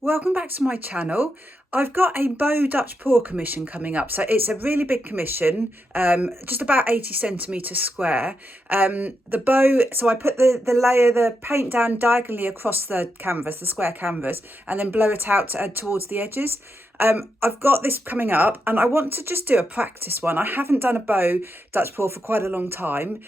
Welcome back to my channel. I've got a bow Dutch pour commission coming up. So it's a really big commission, just about 80 centimetres square. The bow, so I put the paint down diagonally across the canvas, the square canvas, and then blow it out towards the edges. I've got this coming up and I want to just do a practice one. I haven't done a bow Dutch pour for quite a long time.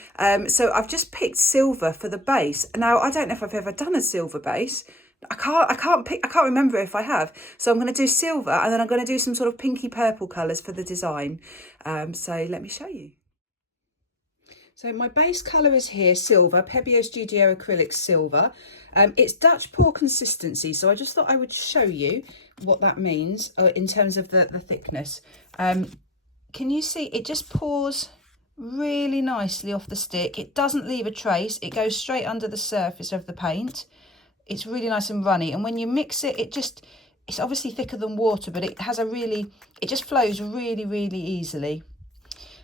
So I've just picked silver for the base. Now, I don't know if I've ever done a silver base. I can't remember if I have. So I'm going to do silver and then I'm going to do some sort of pinky purple colours for the design. So let me show you. So my base colour is here, silver, Pebeo Studio Acrylic Silver. It's Dutch pour consistency, so I just thought I would show you what that means in terms of the thickness. Can you see it just pours really nicely off the stick? It doesn't leave a trace, it goes straight under the surface of the paint. It's really nice and runny, and when you mix it, it's obviously thicker than water, but it just flows really easily.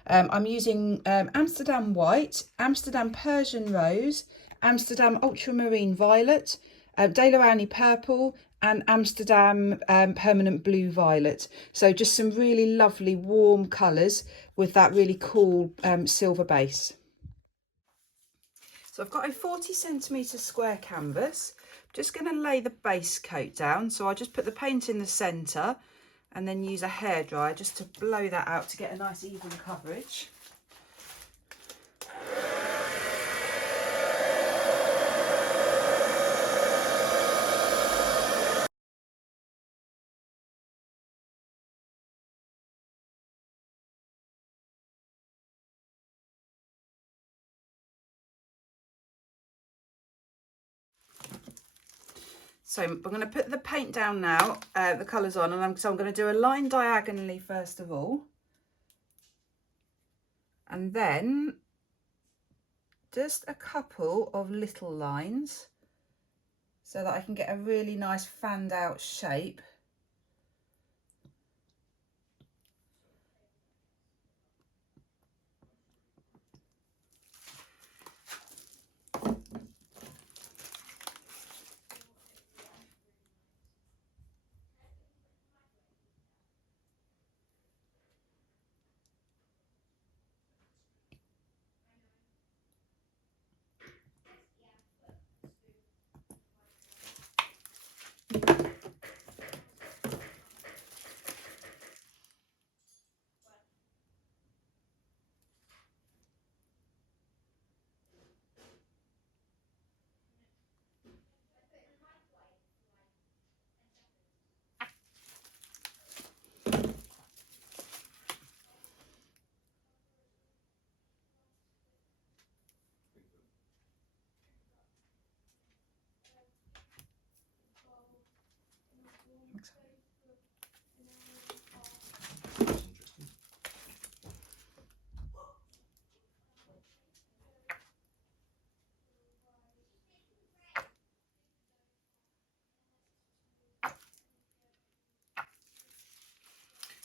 I'm using Amsterdam White, Amsterdam Persian Rose, Amsterdam Ultramarine Violet, Daler-Rowney Purple, and Amsterdam Permanent Blue Violet. So just some really lovely warm colours with that really cool silver base. So I've got a 40 centimetre square canvas. Just going to lay the base coat down. So I'll just put the paint in the centre and then use a hairdryer just to blow that out to get a nice even coverage. So I'm going to put the paint down now, the colours on, and so I'm going to do a line diagonally first of all. And then just a couple of little lines so that I can get a really nice fanned out shape.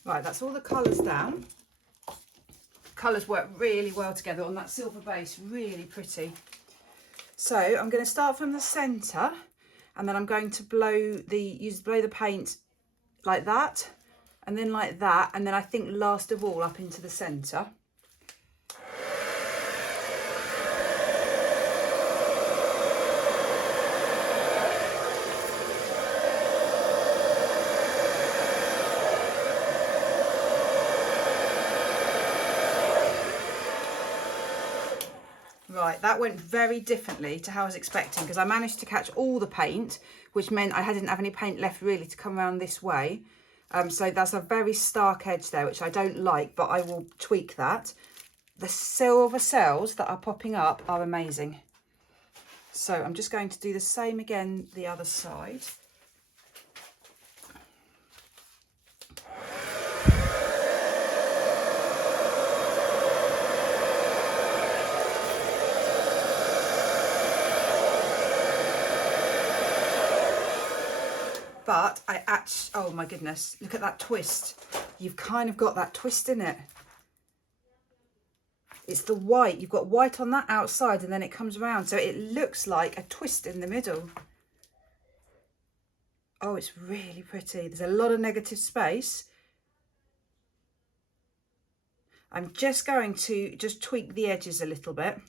Right, that's all the colours down. Colours work really well together on that silver base, really pretty. So I'm going to start from the centre and then I'm going to blow the paint like that and then like that, and then I think last of all up into the centre. Right, that went very differently to how I was expecting, because I managed to catch all the paint, which meant I didn't have any paint left really to come around this way. So that's a very stark edge there, which I don't like, but I will tweak that. The silver cells that are popping up are amazing. So I'm just going to do the same again the other side. But oh my goodness, look at that twist. You've kind of got that twist in it. It's the white, you've got white on that outside and then it comes around. So it looks like a twist in the middle. Oh, it's really pretty. There's a lot of negative space. I'm just going to just tweak the edges a little bit.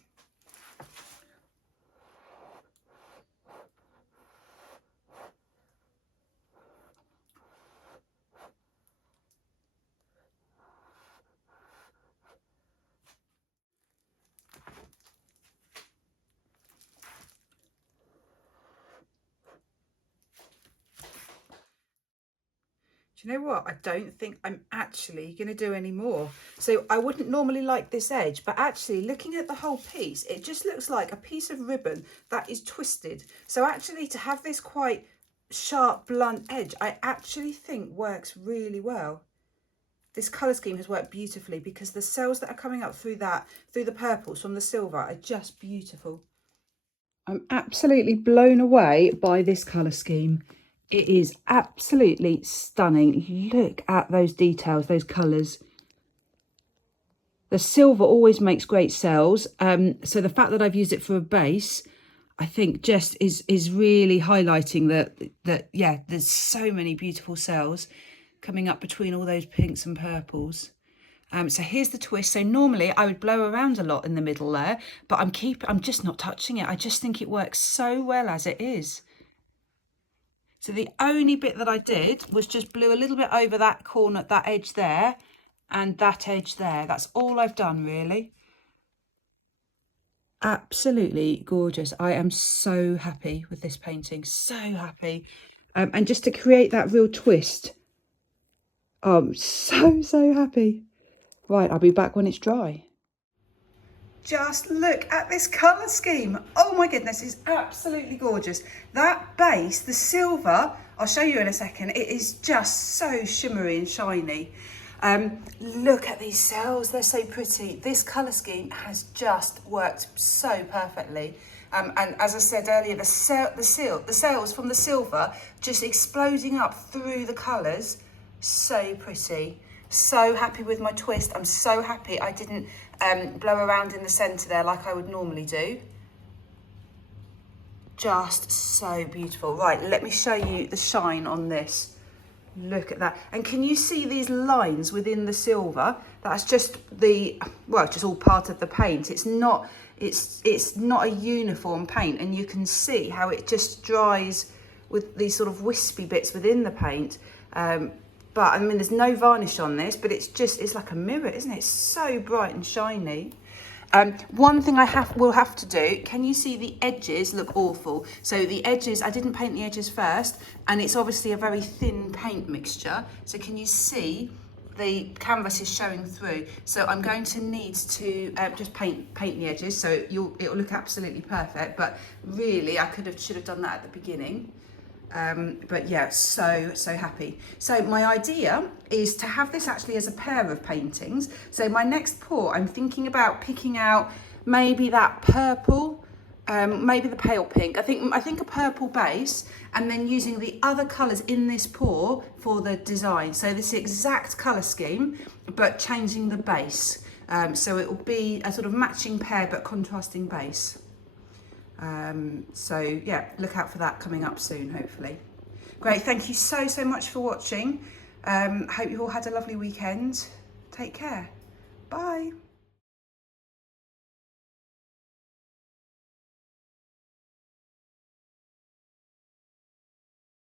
Do you know what? I don't think I'm actually going to do any more. So I wouldn't normally like this edge, but actually looking at the whole piece, it just looks like a piece of ribbon that is twisted. So actually to have this quite sharp, blunt edge, I actually think works really well. This colour scheme has worked beautifully because the cells that are coming up through the purples from the silver are just beautiful. I'm absolutely blown away by this colour scheme. It is absolutely stunning. Look at those details, those colours. The silver always makes great cells. So the fact that I've used it for a base, I think just is really highlighting that yeah, there's so many beautiful cells coming up between all those pinks and purples. So here's the twist. So normally I would blow around a lot in the middle there, but I'm just not touching it. I just think it works so well as it is. So the only bit that I did was just blew a little bit over that corner, that edge there, and that edge there. That's all I've done really. Absolutely gorgeous. I am so happy with this painting, so happy. And just to create that real twist, I'm so happy. Right, I'll be back when it's dry. Just look at this colour scheme. Oh my goodness, it's absolutely gorgeous. That base, the silver, I'll show you in a second, it is just so shimmery and shiny. Look at these cells, they're so pretty. This colour scheme has just worked so perfectly. And as I said earlier, the cells from the silver just exploding up through the colours, so pretty. So happy with my twist. I'm so happy I didn't blow around in the centre there like I would normally do. Just so beautiful. Right, let me show you the shine on this. Look at that. And can you see these lines within the silver? That's just just all part of the paint. It's not a uniform paint, and you can see how it just dries with these sort of wispy bits within the paint. But I mean, there's no varnish on this, but it's like a mirror, isn't it? It's so bright and shiny. One thing will have to do, can you see the edges look awful? So the edges, I didn't paint the edges first, and it's obviously a very thin paint mixture. So can you see the canvas is showing through? So I'm going to need to just paint the edges, so it'll look absolutely perfect. But really, I should have done that at the beginning. But yeah, so happy. So my idea is to have this actually as a pair of paintings. So my next pour, I'm thinking about picking out maybe that purple, maybe the pale pink. I think a purple base, and then using the other colours in this pour for the design. So this exact colour scheme, but changing the base. So it will be a sort of matching pair but contrasting base. So yeah, look out for that coming up soon, hopefully. Great, thank you so much for watching. Hope you all had a lovely weekend. Take care. Bye.